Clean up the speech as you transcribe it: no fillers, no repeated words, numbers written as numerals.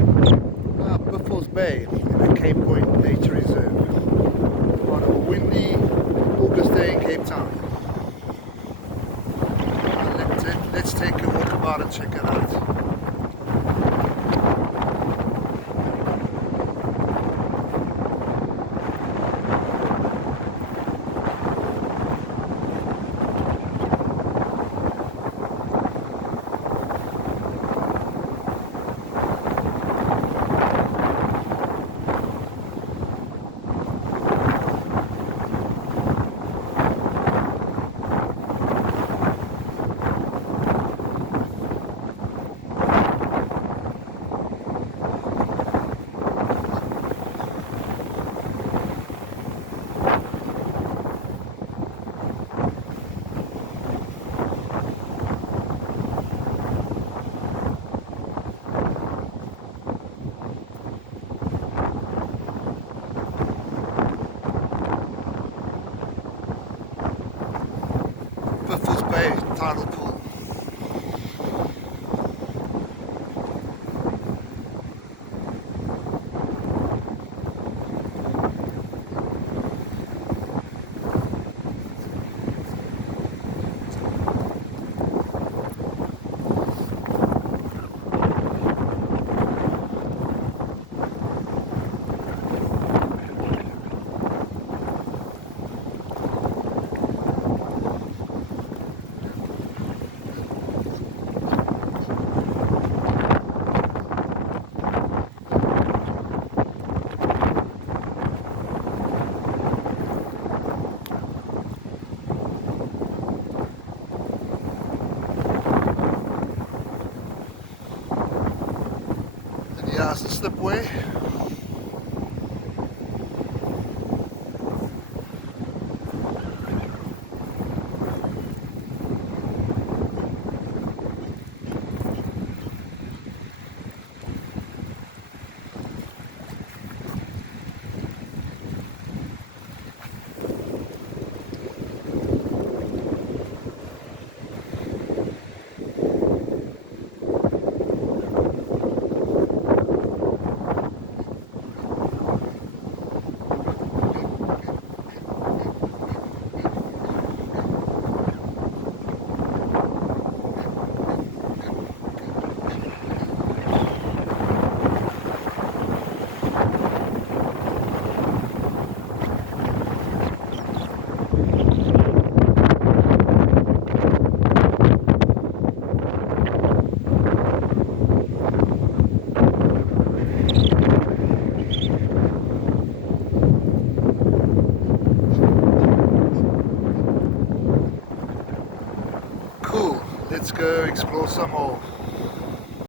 Buffels Bay in the Cape Point Nature Reserve on a windy August day in Cape Town. Let's take a walk about and check it out. Buffels Bay Tidal pool. Yeah, it's a slipway. Cool, let's go explore some more.